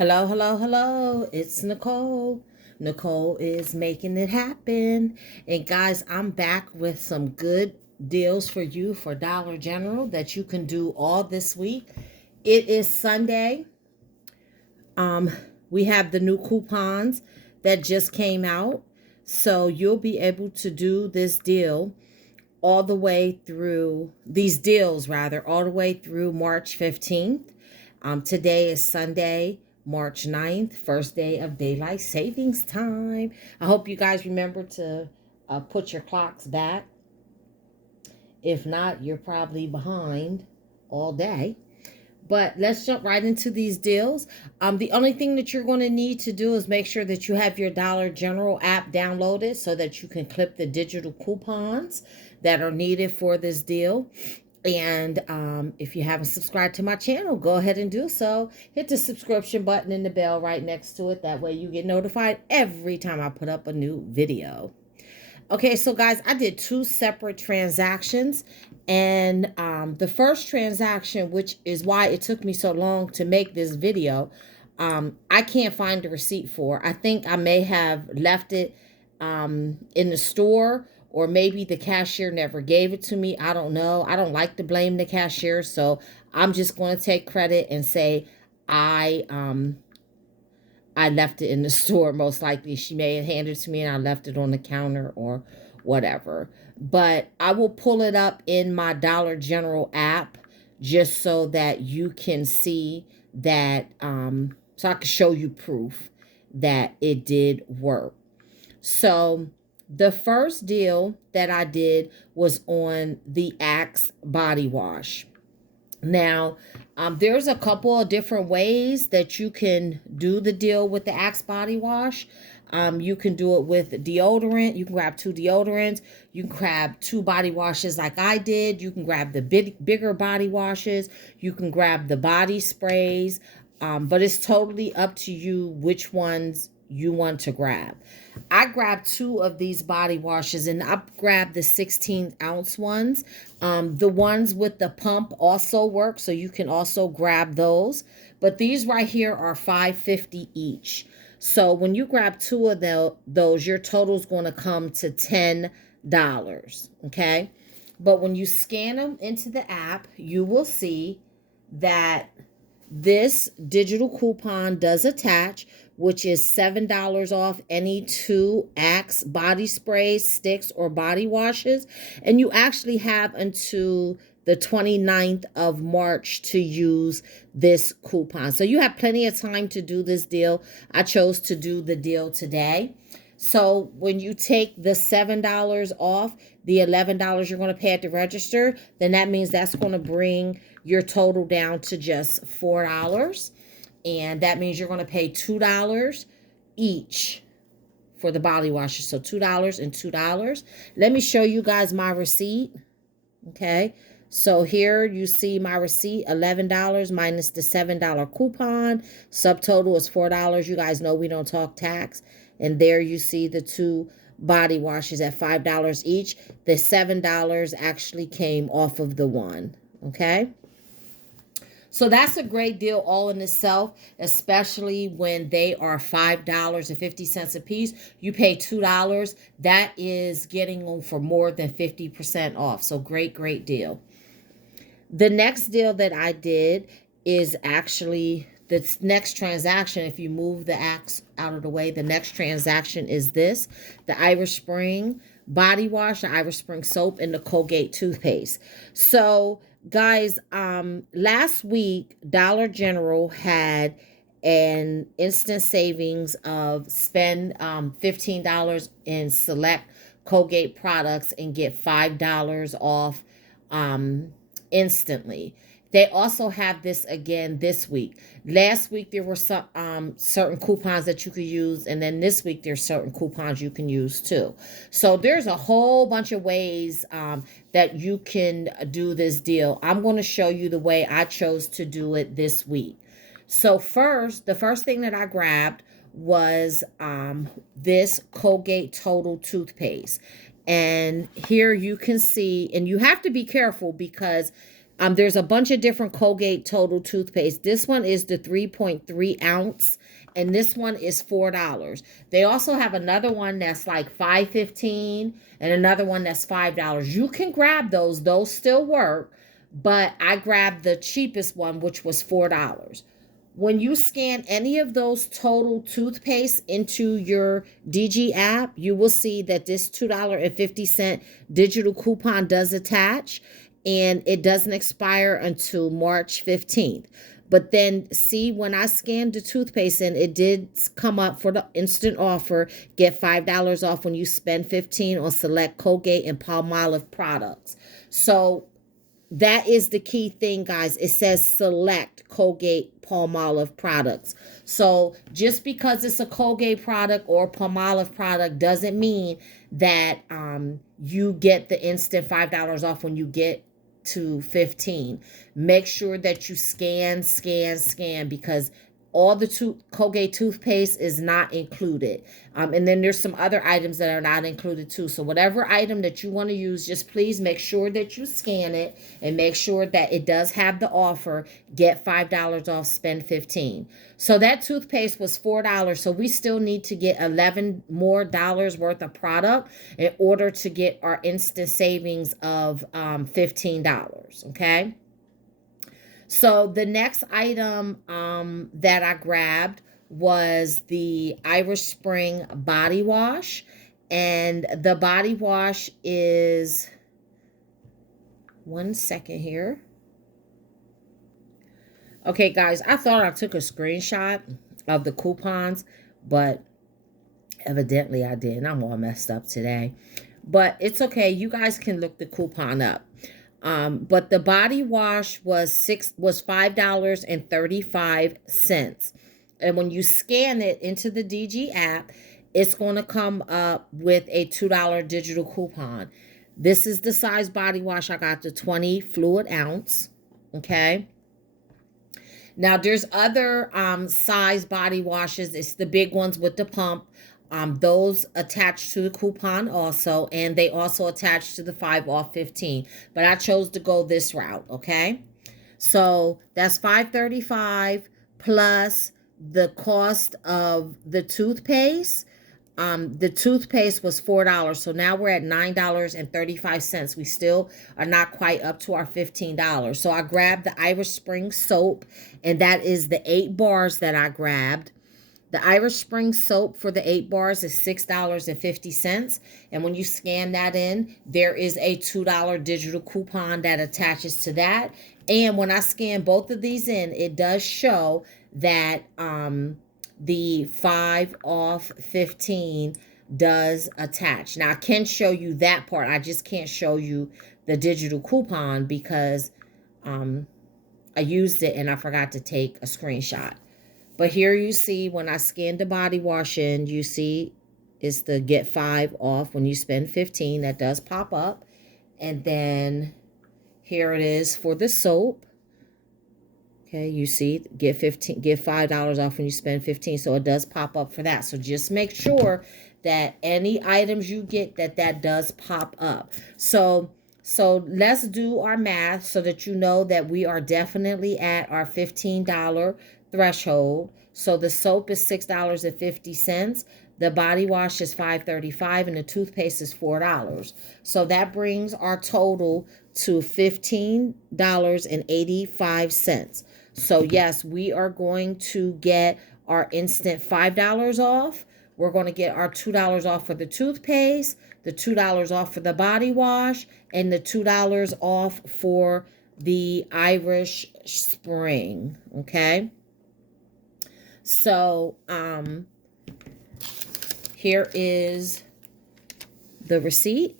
Hello, hello, hello. It's Nicole. Nicole is making it happen. And guys, I'm back with some good deals for you for Dollar General that you can do all this week. It is Sunday. Um, we have the new coupons that just came out. So you'll be able to do this deal all the way through these deals rather all the way through March 15th. Today is Sunday, March 9th, first day of daylight savings time. I hope you guys remember to put your clocks back. If not, you're probably behind all day. But let's jump right into these deals. The only thing that you're going to need to do is make sure that you have your Dollar General app downloaded so that you can clip the digital coupons that are needed for this deal. And if you haven't subscribed to my channel, go ahead and do so. Hit the subscription button and the bell right next to it. That way you get notified every time I put up a new video. Okay, so guys, I did two separate transactions. And the first transaction, which is why it took me so long to make this video, I can't find the receipt for. I think I may have left it in the store, or maybe the cashier never gave it to me. I don't know. I don't like to blame the cashier, so I'm just going to take credit and say I left it in the store. Most likely she may have handed it to me and I left it on the counter or whatever. But I will pull it up in my Dollar General app just so that you can see that, so I can show you proof that it did work. So the first deal that I did was on the Axe body wash. Now, there's a couple of different ways that you can do the deal with the Axe body wash. You can do it with deodorant. You can grab two deodorants. You can grab two body washes like I did. You can grab the bigger body washes. You can grab the body sprays. But it's totally up to you which ones you want to grab. I grabbed two of these body washes and I grabbed the 16-ounce ones. The ones with the pump also work, so you can also grab those. But these right here are $5.50 each. So when you grab two of those, your total is going to come to $10. Okay. But when you scan them into the app, you will see that this digital coupon does attach, which is $7 off any two Axe body sprays, sticks, or body washes. And you actually have until the 29th of March to use this coupon. So you have plenty of time to do this deal. I chose to do the deal today. So when you take the $7 off the $11 you're going to pay at the register, then that means that's going to bring your total down to just $4. And that means you're going to pay $2 each for the body washes. So $2 and $2. Let me show you guys my receipt. Okay. So here you see my receipt, $11 minus the $7 coupon. Subtotal is $4. You guys know we don't talk tax. And there you see the two body washes at $5 each. The $7 actually came off of the one. Okay. So that's a great deal all in itself, especially when they are $5.50 a piece. You pay $2. That is getting them for more than 50% off. So great, great deal. The next deal that I did is actually the next transaction. If you move the Axe out of the way, the next transaction is this: the Irish Spring body wash, the Irish Spring soap, and the Colgate toothpaste. So guys, last week Dollar General had an instant savings of spend $15 in select Colgate products and get $5 off instantly. They also have this again this week. Last week there were some certain coupons that you could use, and then this week there's certain coupons you can use too. So there's a whole bunch of ways that you can do this deal. I'm going to show you the way I chose to do it this week. So the first thing that I grabbed was this Colgate Total toothpaste. And here you can see, and you have to be careful because There's a bunch of different Colgate Total toothpaste. This one is the 3.3 ounce, and this one is $4. They also have another one that's like $5.15 and another one that's $5. You can grab those. Those still work, but I grabbed the cheapest one, which was $4. When you scan any of those Total toothpaste into your DG app, you will see that this $2.50 digital coupon does attach, and it doesn't expire until March 15th. But then see, when I scanned the toothpaste in, it did come up for the instant offer, get $5 off when you spend $15 on select Colgate and Palmolive products. So that is the key thing, guys. It says select Colgate Palmolive products. So just because it's a Colgate product or Palmolive product doesn't mean that you get the instant $5 off when you get to 15. Make sure that you scan, because all the Colgate toothpaste is not included. And then there's some other items that are not included too. So whatever item that you want to use, just please make sure that you scan it and make sure that it does have the offer. Get $5 off, spend 15. So that toothpaste was $4. So we still need to get $11 more worth of product in order to get our instant savings of $15. Okay. So the next item that I grabbed was the Irish Spring body wash. And the body wash is, one second here. Okay, guys, I thought I took a screenshot of the coupons, but evidently I didn't. I'm all messed up today. But it's okay. You guys can look the coupon up. But the body wash was $5.35. And when you scan it into the DG app, it's going to come up with a $2 digital coupon. This is the size body wash. I got the 20 fluid ounce. Okay. Now there's other size body washes. It's the big ones with the pump. Those attach to the coupon also, and they also attach to the 5 off 15. But I chose to go this route, okay? So that's $5.35 plus the cost of the toothpaste. The toothpaste was $4. So now we're at $9.35. We still are not quite up to our $15. So I grabbed the Irish Spring soap, and that is the 8 bars that I grabbed. The Irish Spring soap for the 8 bars is $6.50. And when you scan that in, there is a $2 digital coupon that attaches to that. And when I scan both of these in, it does show that the 5 off 15 does attach. Now, I can show you that part. I just can't show you the digital coupon because I used it and I forgot to take a screenshot. But here you see when I scanned the body wash in, you see it's the get 5 off when you spend 15. That does pop up. And then here it is for the soap. Okay, you see get $5 off when you spend 15. So it does pop up for that. So just make sure that any items you get that does pop up. So let's do our math so that you know that we are definitely at our $15 threshold. So the soap is $6.50. The body wash is $5.35 and the toothpaste is $4. So that brings our total to $15.85. So yes, we are going to get our instant $5 off. We're going to get our $2 off for the toothpaste, the $2 off for the body wash, and the $2 off for the Irish Spring. Okay. So, here is the receipt.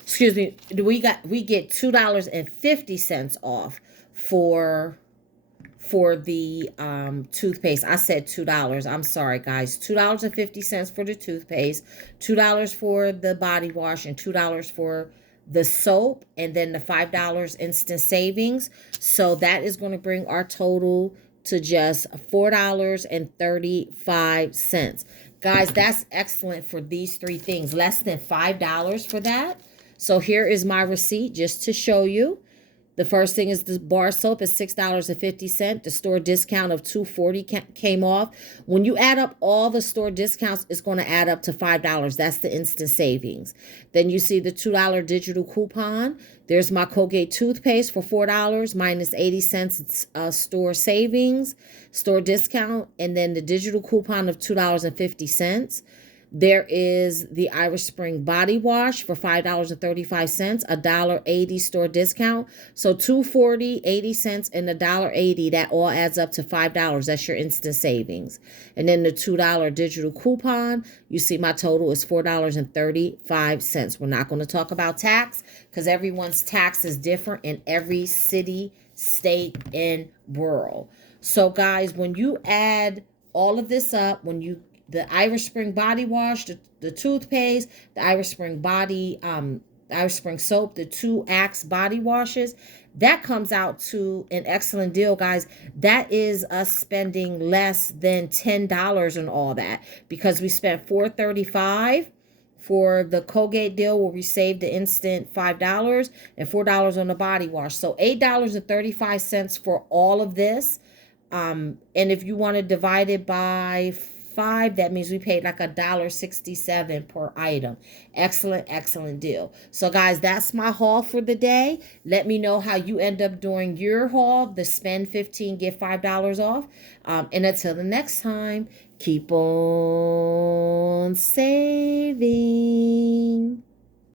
Excuse me. We get $2.50 off for the toothpaste. I said $2. I'm sorry, guys. $2.50 for the toothpaste, $2 for the body wash, and $2 for the soap, and then the $5 instant savings. So that is going to bring our total to just $4.35. Guys, that's excellent for these 3 things. Less than $5 for that. So here is my receipt just to show you. The first thing is the bar soap is $6.50. The store discount of $2.40 came off. When you add up all the store discounts, it's going to add up to $5. That's the instant savings. Then you see the $2 digital coupon. There's my Colgate toothpaste for $4 minus 80 cents store savings, store discount, and then the digital coupon of $2.50. There is the Irish Spring body wash for $5.35, $1.80 store discount. So $2.40, 80 cents, and $1.80. That all adds up to $5. That's your instant savings. And then the $2 digital coupon, you see my total is $4.35. We're not going to talk about tax because everyone's tax is different in every city, state, and borough. So guys, when you add all of this up, the Irish Spring body wash, the toothpaste, the Irish Spring Irish Spring soap, the 2 Axe body washes, that comes out to an excellent deal, guys. That is us spending less than $10 on all that because we spent $4.35 for the Colgate deal where we saved the instant $5 and $4 on the body wash. So $8.35 for all of this. And if you want to divide it by 5, that means we paid like $1.67 per item. Excellent deal. So guys, that's my haul for the day. Let me know how you end up doing your haul, the spend 15 get $5 off. And until the next time, keep on saving.